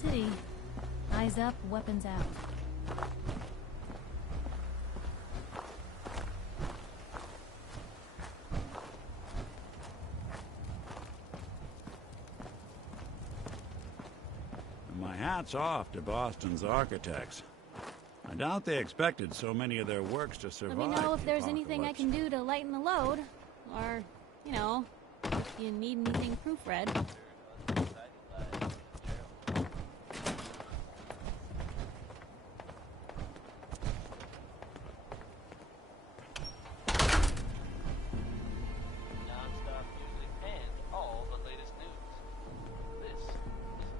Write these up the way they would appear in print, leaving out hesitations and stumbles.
city. Eyes up, weapons out. My hat's off to Boston's architects. I doubt they expected so many of their works to survive. Let me know if the there's anything I can do to lighten the load. Or, you know, if you need anything proofread. Non-stop music and all the latest news. This is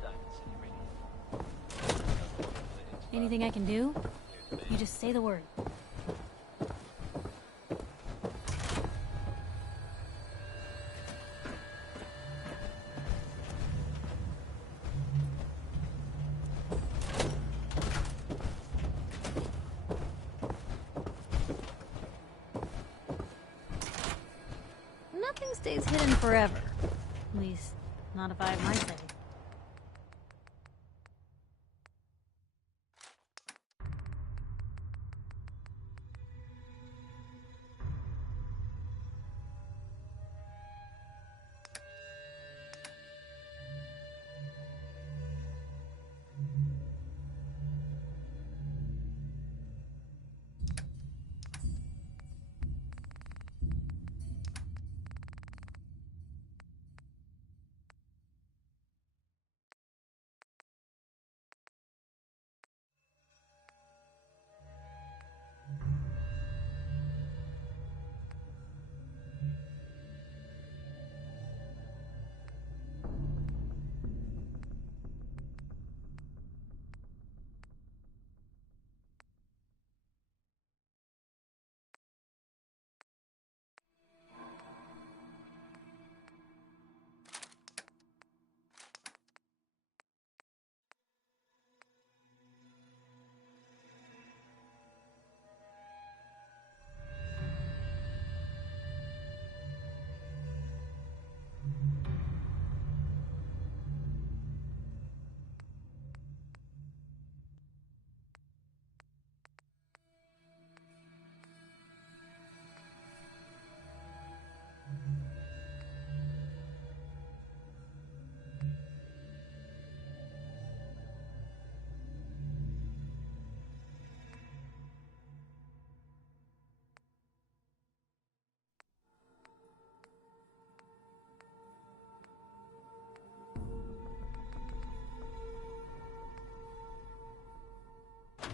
Diamond City Radio. Anything I can do? You just say the word. Nothing stays hidden forever. At least, not if I have my say.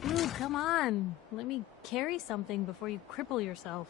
Dude, come on. Let me carry something before you cripple yourself.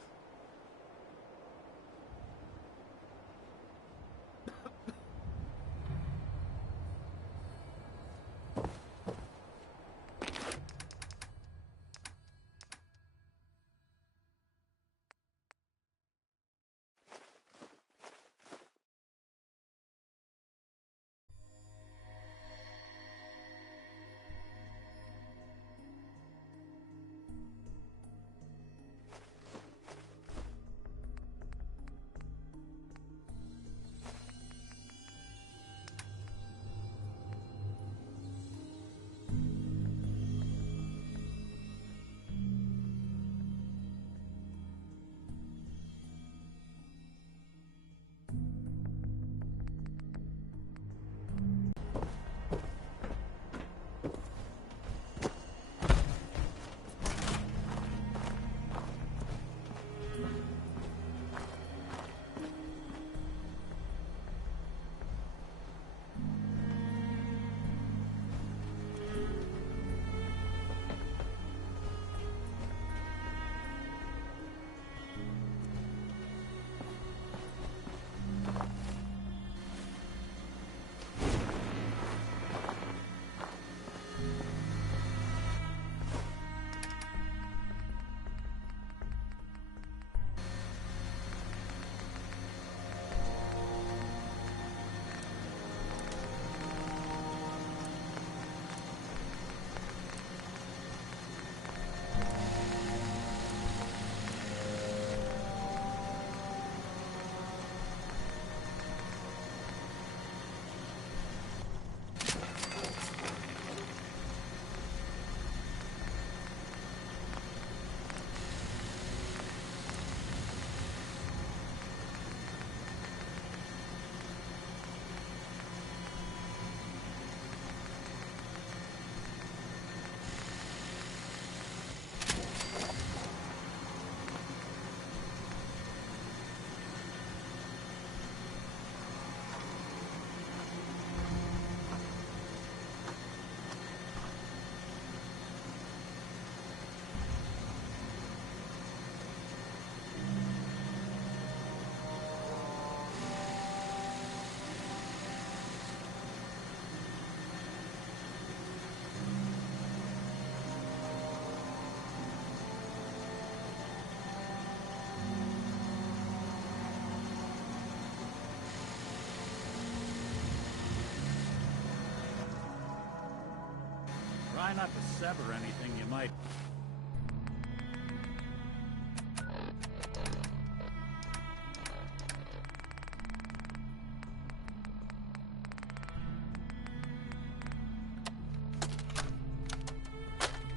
Try not to sever anything you might...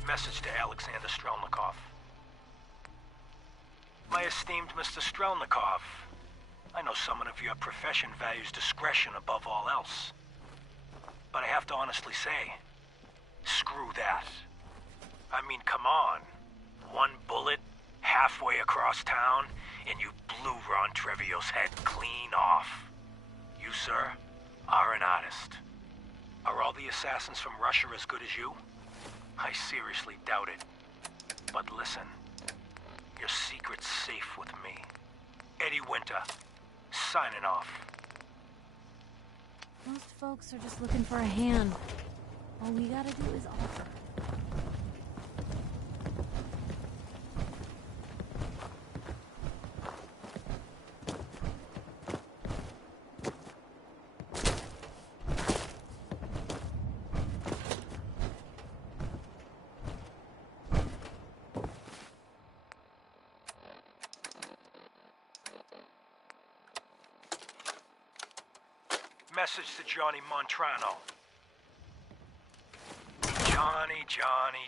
Message to Alexander Strelnikov. My esteemed Mr. Strelnikov, I know someone of your profession values discretion above all else. But I have to honestly say, screw that. I mean, come on. One bullet, halfway across town, and you blew Ron Treviot's head clean off. You, sir, are an artist. Are all the assassins from Russia as good as you? I seriously doubt it. But listen, your secret's safe with me. Eddie Winter, signing off. Most folks are just looking for a hand. All we gotta do is offer. Message to Johnny Montrano. Johnny.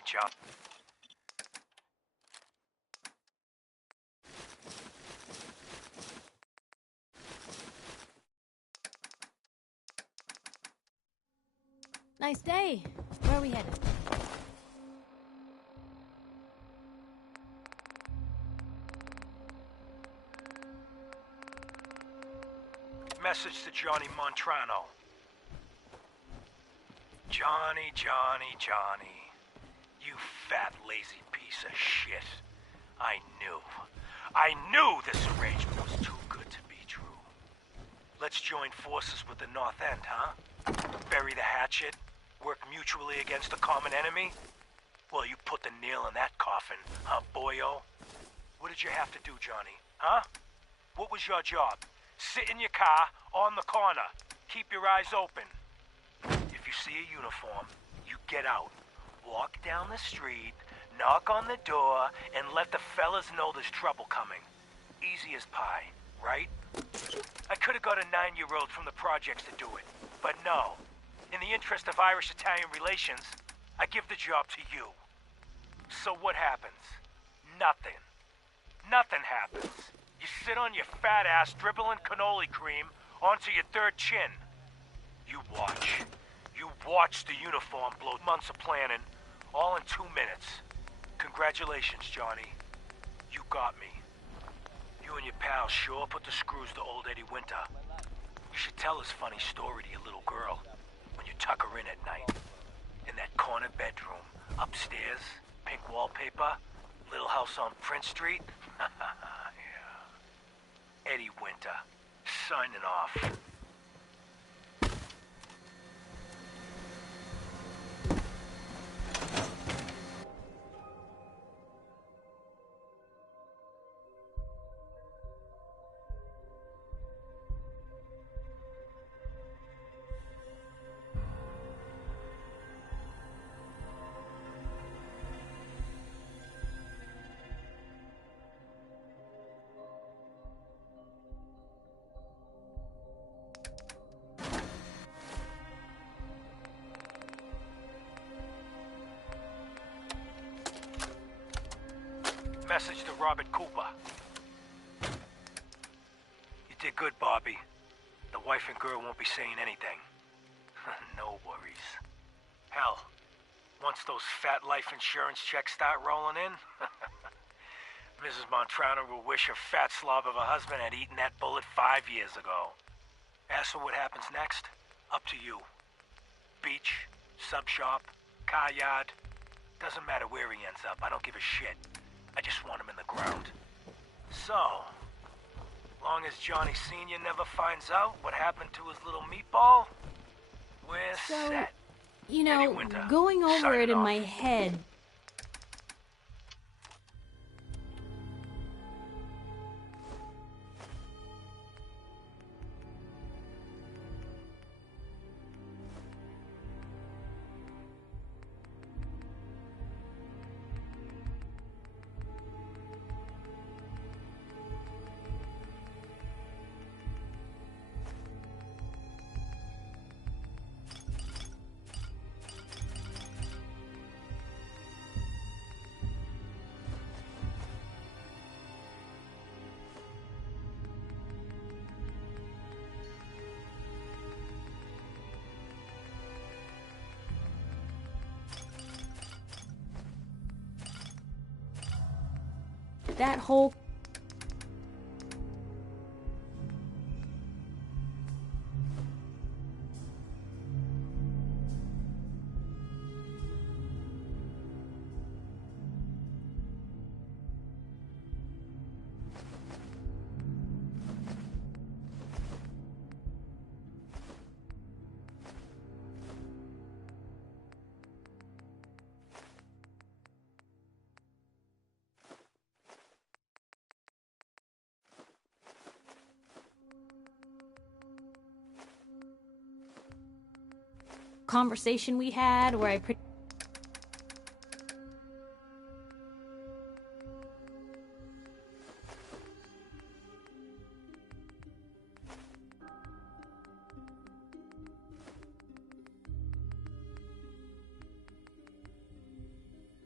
Nice day. Where are we headed? Message to Johnny Montrano. Johnny. You fat, lazy piece of shit. I knew this arrangement was too good to be true. Let's join forces with the North End, huh? Bury the hatchet, work mutually against a common enemy? Well, you put the nail in that coffin, huh, boyo? What did you have to do, Johnny, huh? What was your job? Sit in your car, on the corner. Keep your eyes open. If you see a uniform, you get out. Walk down the street, knock on the door, and let the fellas know there's trouble coming. Easy as pie, right? I could have got a 9-year-old from the projects to do it, but no. In the interest of Irish-Italian relations, I give the job to you. So what happens? Nothing. Nothing happens. You sit on your fat ass dribbling cannoli cream onto your third chin. You watch. You watch the uniform blow months of planning, all in 2 minutes. Congratulations, Johnny. You got me. You and your pals sure put the screws to old Eddie Winter. You should tell this funny story to your little girl when you tuck her in at night. In that corner bedroom, upstairs, pink wallpaper, little house on Prince Street. Yeah. Eddie Winter, signing off. Message to Robert Cooper. You did good, Bobby. The wife and girl won't be saying anything. No worries. Hell, once those fat life insurance checks start rolling in, Mrs. Montrano will wish her fat slob of a husband had eaten that bullet 5 years ago. As for what happens next, up to you. Beach, sub shop, car yard, doesn't matter where he ends up, I don't give a shit. I just want him in the ground. So, long as Johnny Sr. never finds out what happened to his little meatball, we're set. You know, Eddie Winter, going over signing it in off. my head, that whole... conversation we had where I pretty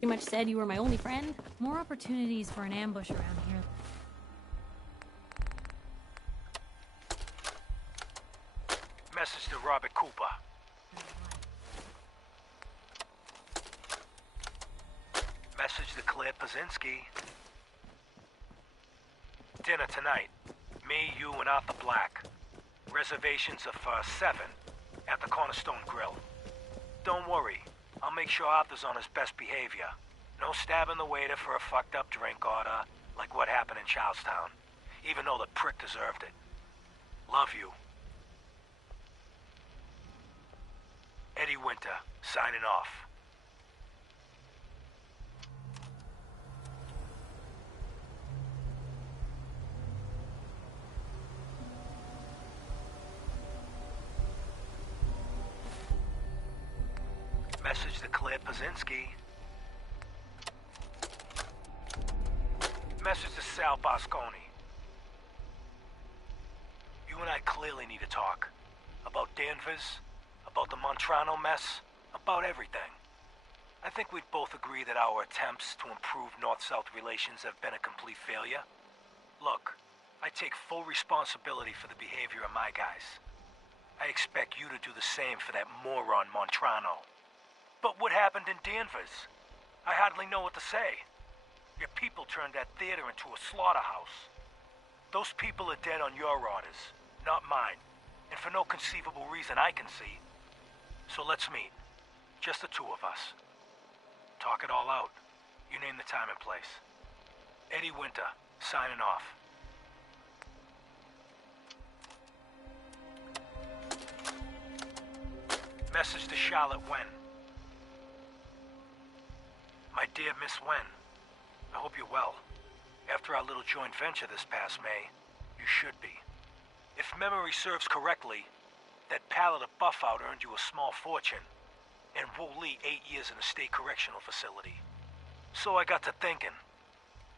much said you were my only friend. More opportunities for an ambush around here. Message to Robert Cooper. Message to Claire Pazinski. Dinner tonight. Me, you, and Arthur Black. Reservations are for 7 at the Cornerstone Grill. Don't worry. I'll make sure Arthur's on his best behavior. No stabbing the waiter for a fucked up drink order, like what happened in Charlestown. Even though the prick deserved it. Love you. Eddie Winter, signing off. Message to Claire Pazinski. Message to Sal Bosconi. You and I clearly need to talk. About Danvers, about the Montrano mess, about everything. I think we'd both agree that our attempts to improve North-South relations have been a complete failure. Look, I take full responsibility for the behavior of my guys. I expect you to do the same for that moron Montrano. But what happened in Danvers? I hardly know what to say. Your people turned that theater into a slaughterhouse. Those people are dead on your orders, not mine. And for no conceivable reason I can see. So let's meet. Just the two of us. Talk it all out. You name the time and place. Eddie Winter, signing off. Message to Charlotte Wen. My dear Miss Wen, I hope you're well. After our little joint venture this past May, you should be. If memory serves correctly, that pallet of Buffout earned you a small fortune, and Wu Li 8 years in a state correctional facility. So I got to thinking,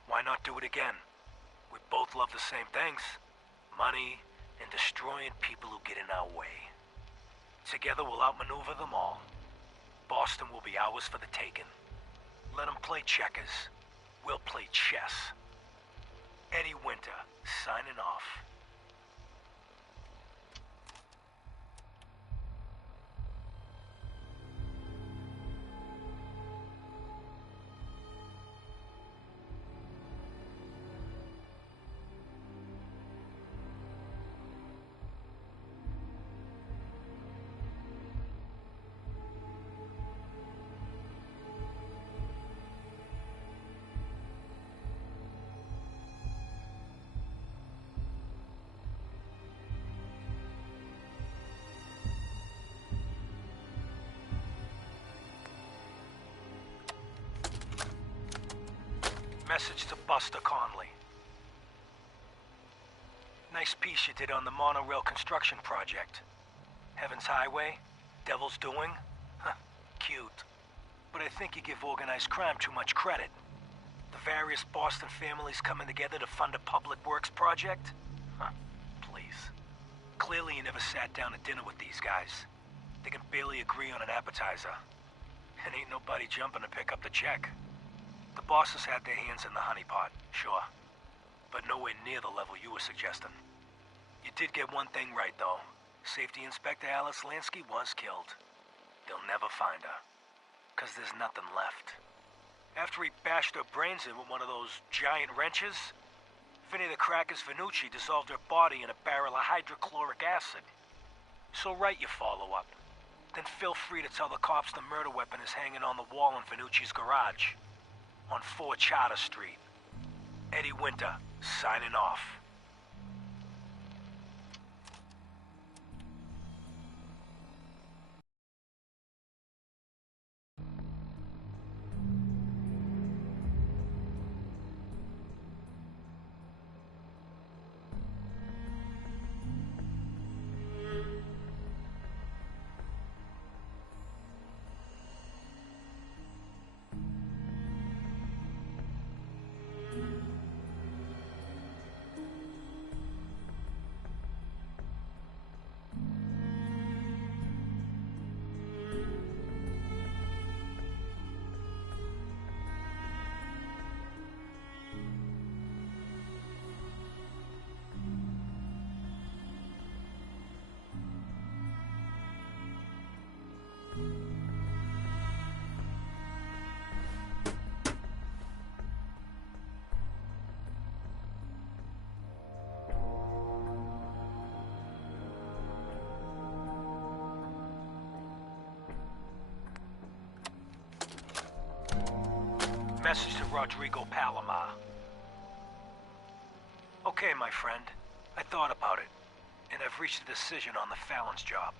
why not do it again? We both love the same things, money and destroying people who get in our way. Together we'll outmaneuver them all. Boston will be ours for the taking. Let them play checkers. We'll play chess. Eddie Winter, signing off. Message to Buster Conley. Nice piece you did on the monorail construction project. Heaven's Highway, Devil's Doing. Huh, cute. But I think you give organized crime too much credit. The various Boston families coming together to fund a public works project? Huh, please. Clearly you never sat down at dinner with these guys. They can barely agree on an appetizer. And ain't nobody jumping to pick up the check. The bosses had their hands in the honeypot, sure. But nowhere near the level you were suggesting. You did get one thing right, though. Safety Inspector Alice Lansky was killed. They'll never find her. 'Cause there's nothing left. After he bashed her brains in with one of those giant wrenches, Vinny the Cracker's Venucci dissolved her body in a barrel of hydrochloric acid. So write your follow-up. Then feel free to tell the cops the murder weapon is hanging on the wall in Venucci's garage. On 4 Charter Street. Eddie Winter, signing off. Message to Rodrigo Palomar. Okay, my friend. I thought about it, and I've reached a decision on the Fallon's job.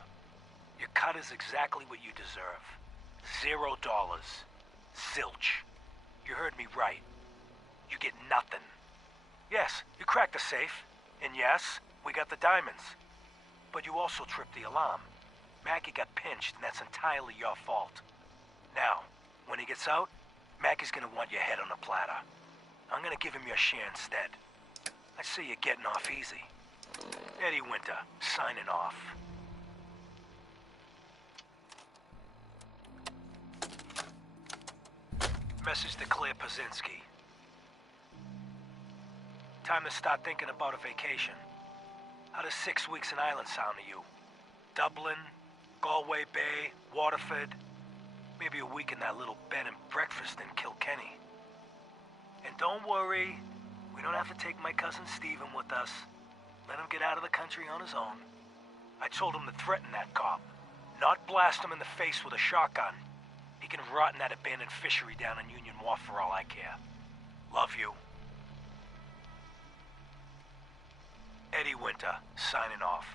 Your cut is exactly what you deserve. $0. Zilch. You heard me right. You get nothing. Yes, you cracked the safe, and yes, we got the diamonds. But you also tripped the alarm. Mackie got pinched, and that's entirely your fault. Now, when he gets out, Mackie's gonna want your head on a platter. I'm gonna give him your share instead. I see you're getting off easy. Eddie Winter, signing off. Message to Claire Pazinski. Time to start thinking about a vacation. How does 6 weeks in Ireland sound to you? Dublin, Galway Bay, Waterford, maybe a week in that little bed and breakfast in Kilkenny. And don't worry, we don't have to take my cousin Stephen with us. Let him get out of the country on his own. I told him to threaten that cop, not blast him in the face with a shotgun. He can rot in that abandoned fishery down in Union Wharf for all I care. Love you. Eddie Winter, signing off.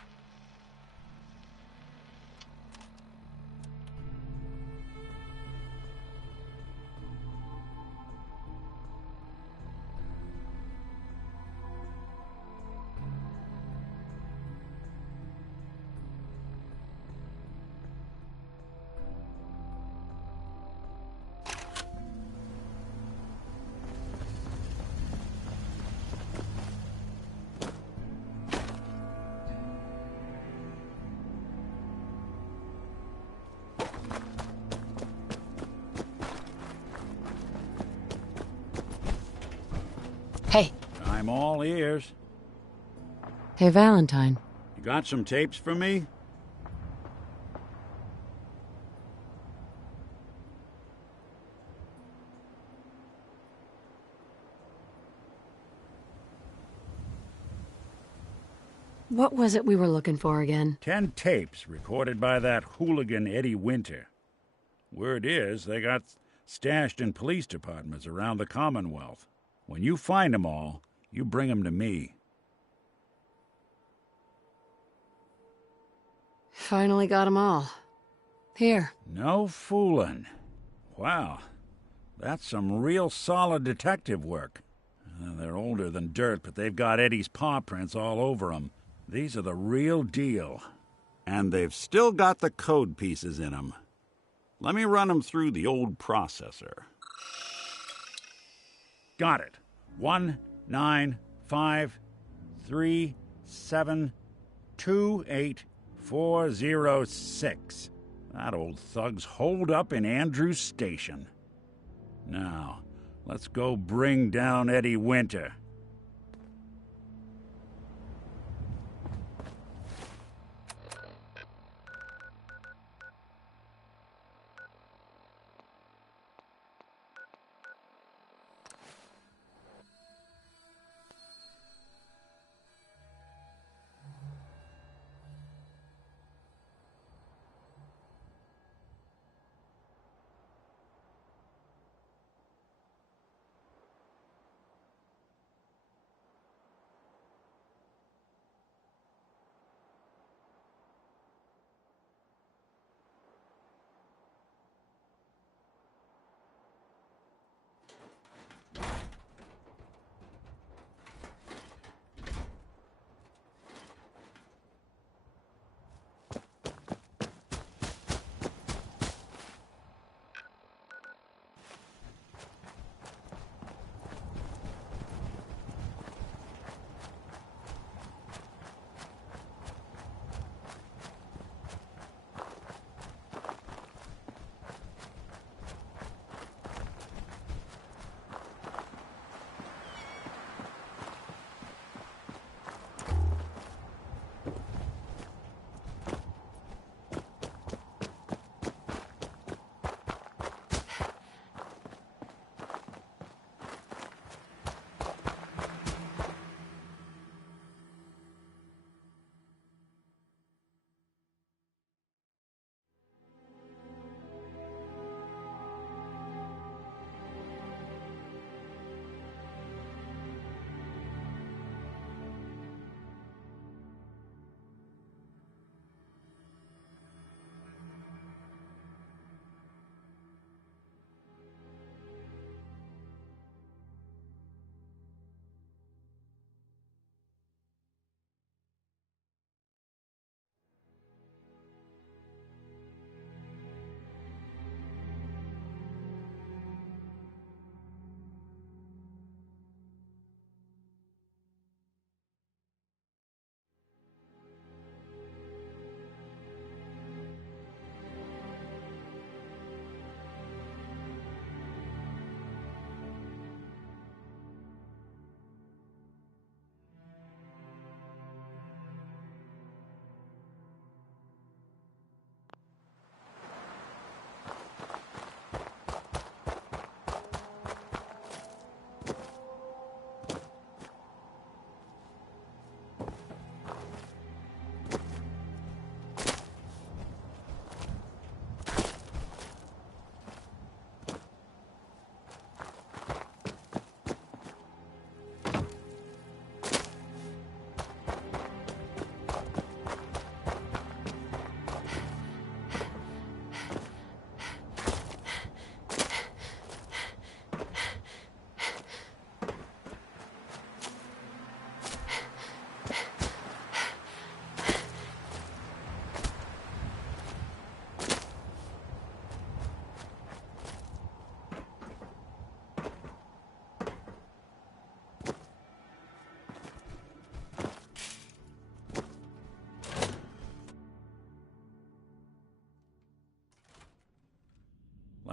Hey. I'm all ears. Hey, Valentine. You got some tapes for me? What was it we were looking for again? 10 tapes recorded by that hooligan Eddie Winter. Word is, they got stashed in police departments around the Commonwealth. When you find them all, you bring them to me. Finally got 'em all. Here. No fooling. Wow, that's some real solid detective work. They're older than dirt, but they've got Eddie's paw prints all over them. These are the real deal. And they've still got the code pieces in them. Let me run them through the old processor. Got it. 19537284006. That old thug's holed up in Andrews Station. Now, let's go bring down Eddie Winter.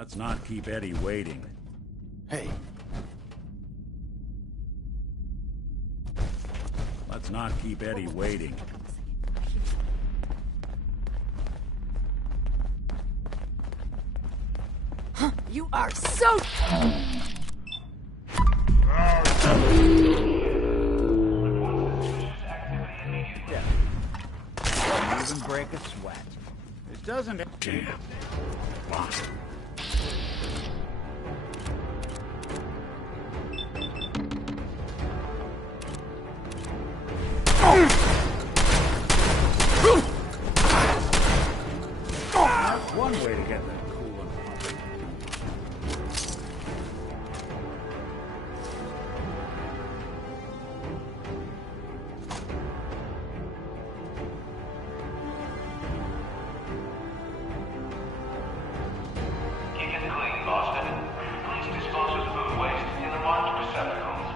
Let's not keep Eddie waiting. Hey, Let's not keep Eddie waiting. You are so... Doesn't even break a sweat. This doesn't... Damn. Lost. That's one way to get that cool and pumping. Keep it clean, Boston. Please dispose of food waste in the marked receptacles.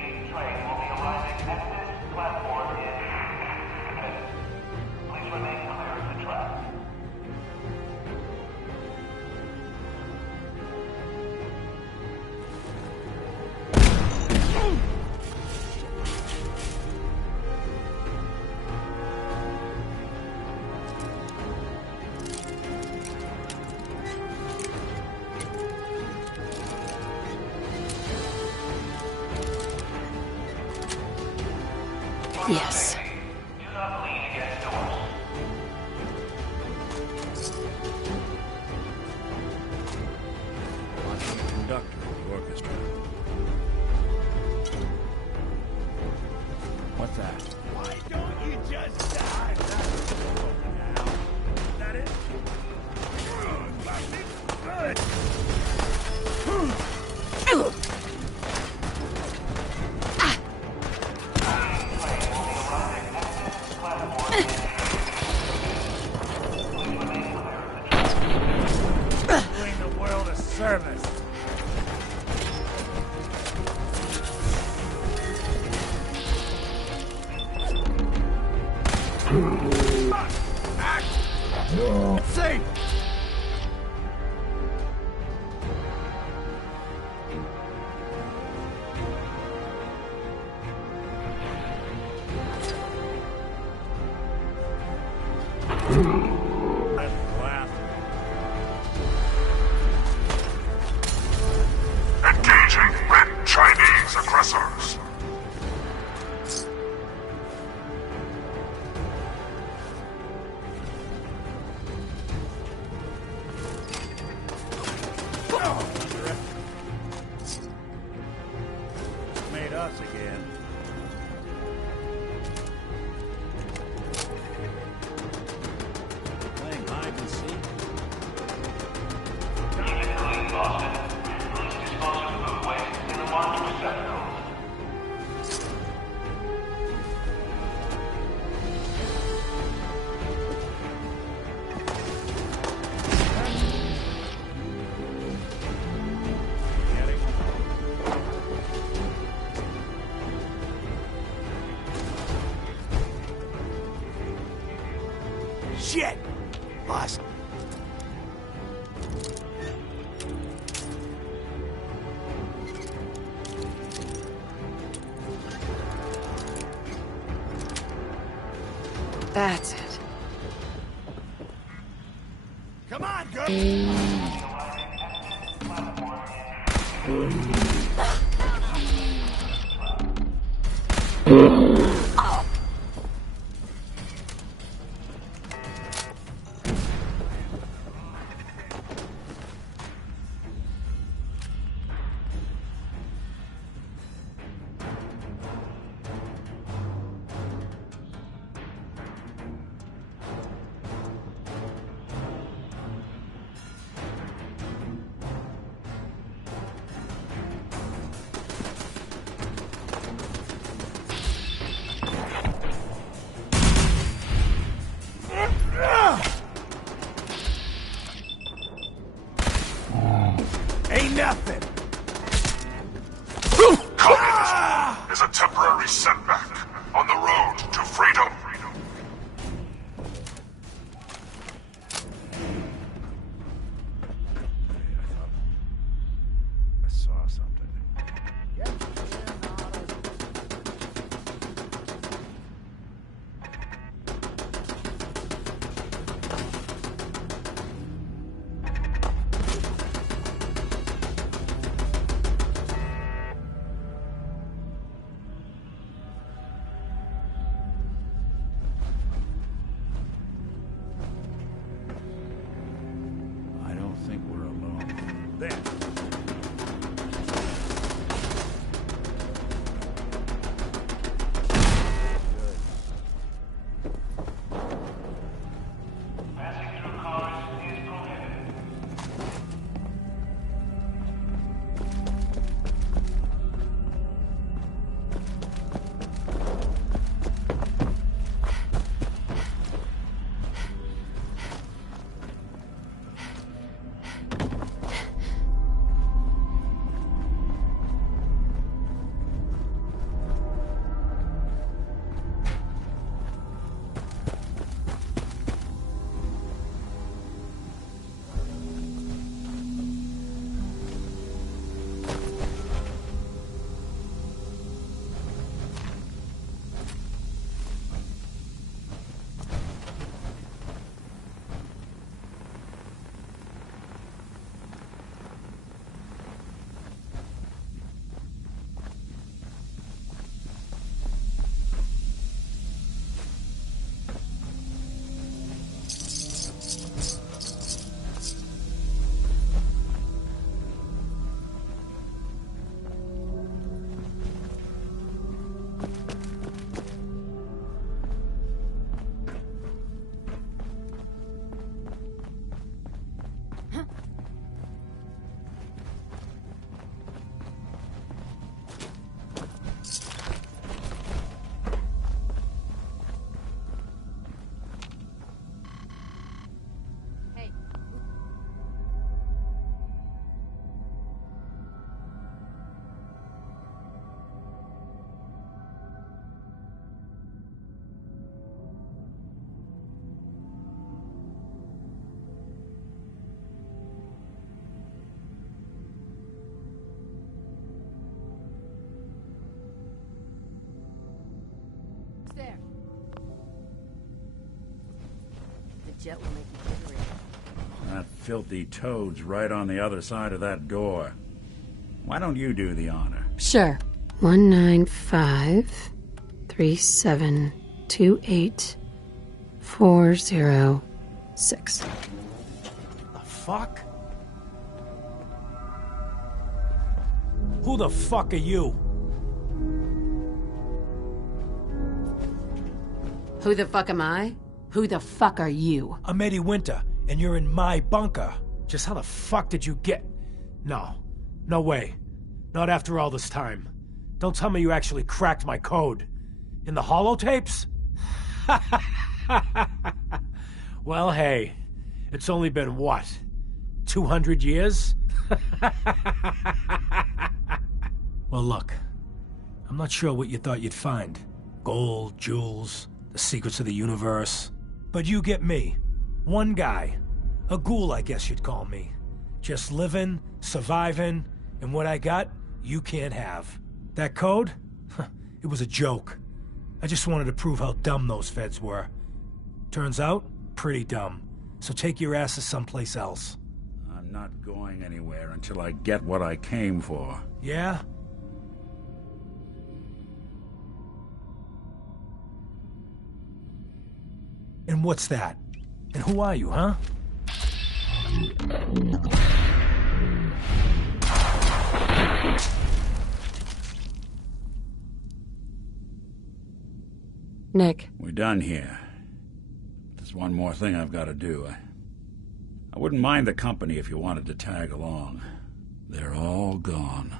The train will be arriving at this platform in 2 minutes. Please remain clear of the track. Yes. Do not lean against doors. Watching the conductor of the orchestra. What's that? Why don't you just die? Is that it? Doing the world a service. It's safe! At last. Engaging Red Chinese aggressors. Made us again. Playing hide and seek. Keep it clean, Boston. Please dispose of food waste in the marked receptacles. Shit! Lost. That's it. Come on, girl! nothing! Communism is a temporary setback on the road to freedom. I saw something. I don't think we're alone. There. Passing through cars is prohibited. Hey. Who's there? The jet will make you jittery. That filthy toad's right on the other side of that door. Why don't you do the honor? Sure. 195 3728 406. The fuck? Who the fuck are you? Who the fuck am I? Who the fuck are you? I'm Eddie Winter, and you're in my bunker. Just how the fuck did you get... No. No way. Not after all this time. Don't tell me you actually cracked my code. In the holotapes? Well, hey. It's only been, what? 200 years? Well, look. I'm not sure what you thought you'd find. Gold, jewels, the secrets of the universe. But you get me. One guy. A ghoul, I guess you'd call me. Just living, surviving, and what I got, you can't have. That code? It was a joke. I just wanted to prove how dumb those feds were. Turns out, pretty dumb. So take your asses someplace else. I'm not going anywhere until I get what I came for. Yeah? And what's that? And who are you, huh? Nick. We're done here. There's one more thing I've got to do. I wouldn't mind the company if you wanted to tag along. They're all gone.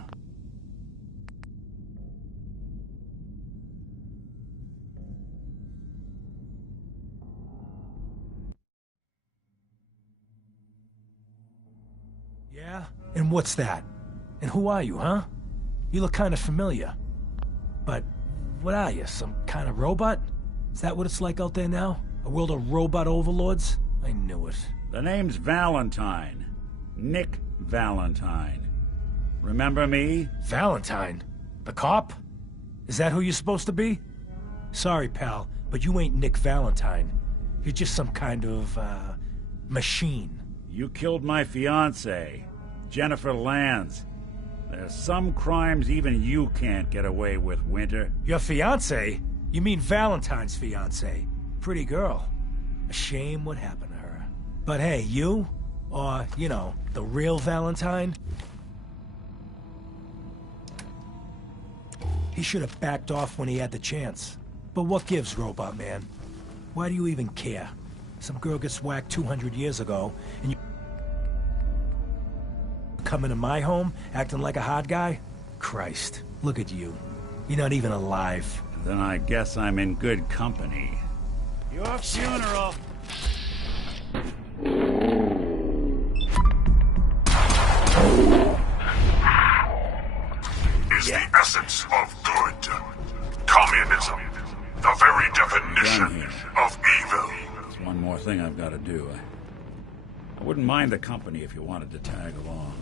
Yeah? And what's that? And who are you, huh? You look kind of familiar. But what are you, some kind of robot? Is that what it's like out there now? A world of robot overlords? I knew it. The name's Valentine. Nick Valentine. Remember me? Valentine? The cop? Is that who you're supposed to be? Sorry, pal, but you ain't Nick Valentine. You're just some kind of, machine. You killed my fiancée, Jennifer Lands. There's some crimes even you can't get away with, Winter. Your fiancée? You mean Valentine's fiancée? Pretty girl. A shame what happened to her. But hey, you? Or, you know, the real Valentine? He should have backed off when he had the chance. But what gives, Robot Man? Why do you even care? Some girl gets whacked 200 years ago, and you come into my home acting like a hot guy? Christ, look at you. You're not even alive. Then I guess I'm in good company. Your funeral! Is the essence of good. Communism. The very definition of evil. There's one more thing I've got to do. I wouldn't mind the company if you wanted to tag along.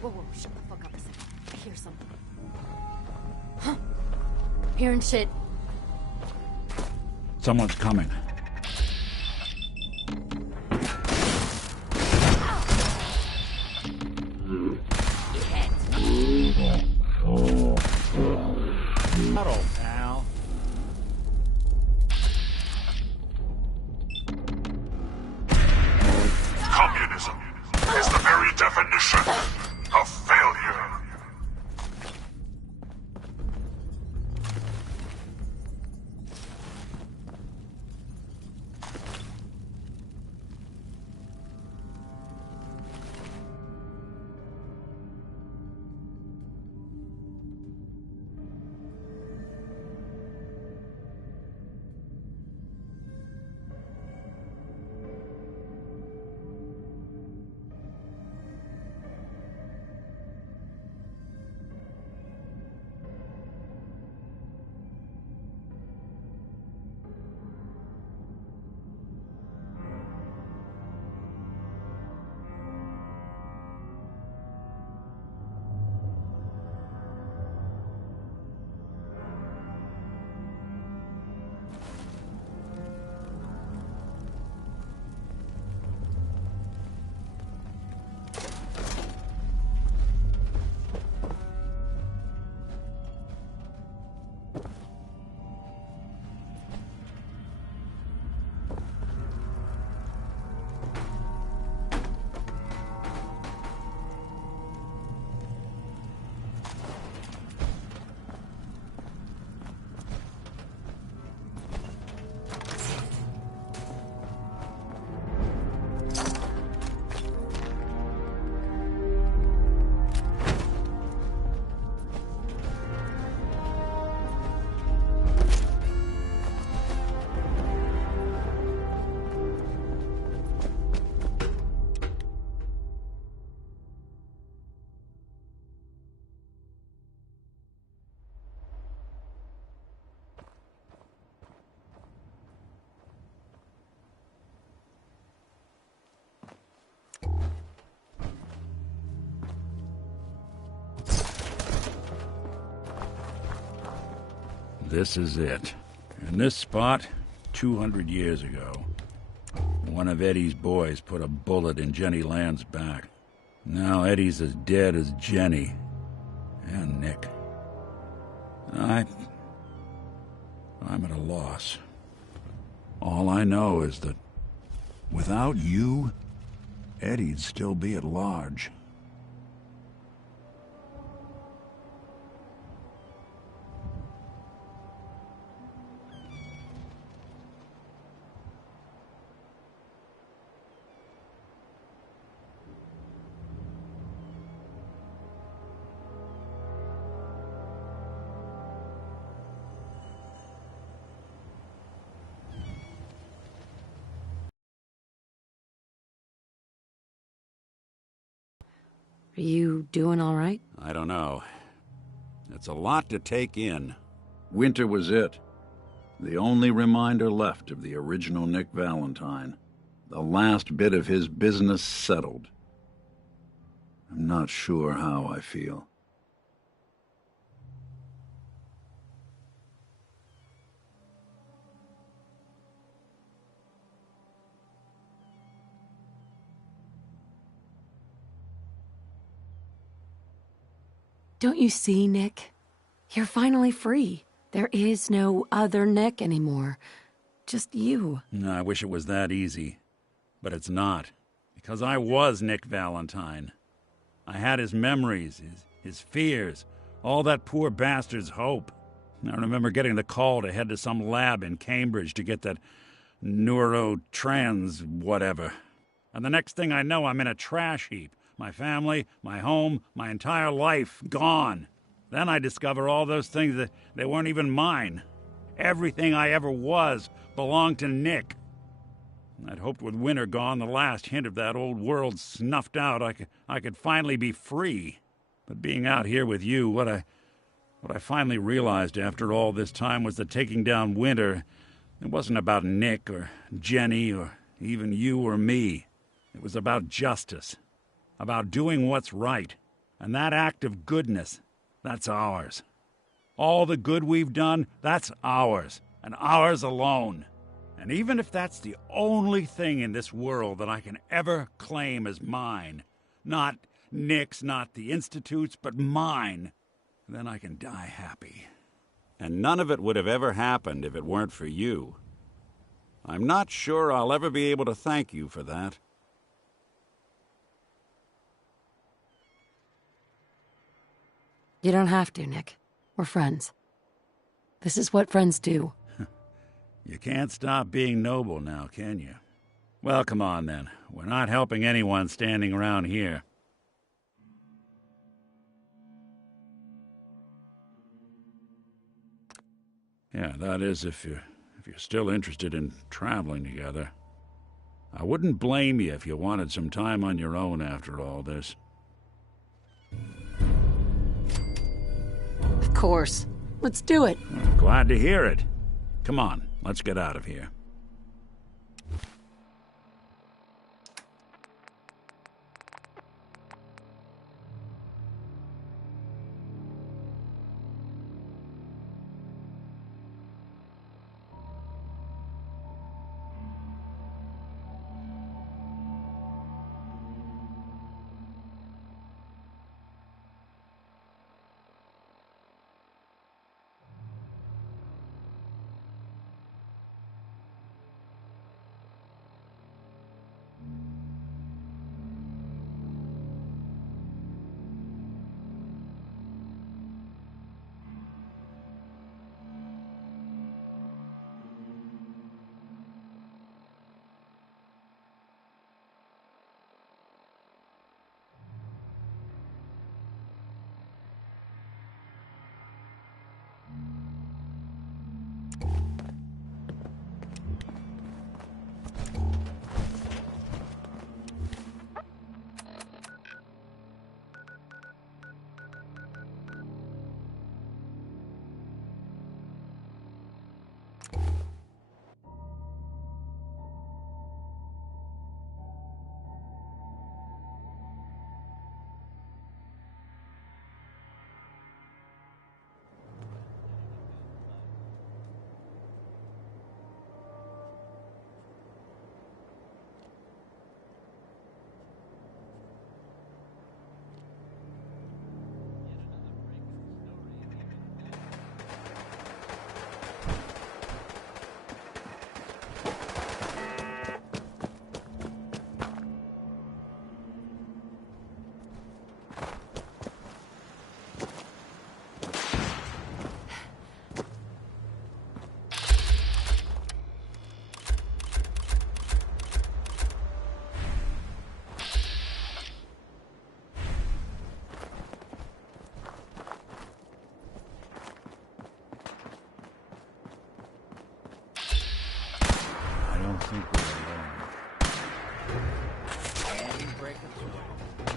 Whoa, whoa, shut the fuck up a second. I hear something. Huh? Hearing shit. Someone's coming. Huddle, pal. Communism is the very definition of failure. This is it. In this spot, 200 years ago, one of Eddie's boys put a bullet in Jenny Land's back. Now Eddie's as dead as Jenny. And Nick. I'm at a loss. All I know is that without you, Eddie'd still be at large. Are you doing all right? I don't know. It's a lot to take in. Winter was it. The only reminder left of the original Nick Valentine. The last bit of his business settled. I'm not sure how I feel. Don't you see, Nick? You're finally free. There is no other Nick anymore. Just you. I wish it was that easy. But it's not. Because I was Nick Valentine. I had his memories, his fears, all that poor bastard's hope. I remember getting the call to head to some lab in Cambridge to get that neurotrans whatever. And the next thing I know, I'm in a trash heap. My family, my home, my entire life gone. Then I discover all those things that they weren't even mine. Everything I ever was belonged to Nick. I'd hoped with Winter gone, the last hint of that old world snuffed out, I could finally be free. But being out here with you, what I finally realized after all this time was that taking down Winter, it wasn't about Nick or Jenny or even you or me. It was about justice. About doing what's right. And that act of goodness, that's ours. All the good we've done, that's ours. And ours alone. And even if that's the only thing in this world that I can ever claim as mine, not Nick's, not the Institute's, but mine, then I can die happy. And none of it would have ever happened if it weren't for you. I'm not sure I'll ever be able to thank you for that. You don't have to, Nick. We're friends. This is what friends do. You can't stop being noble now, can you? Well, come on then. We're not helping anyone standing around here. Yeah, that is if you're still interested in traveling together. I wouldn't blame you if you wanted some time on your own after all this. Of course. Let's do it. Glad to hear it. Come on, let's get out of here. don't think we're alone. Can we break it through?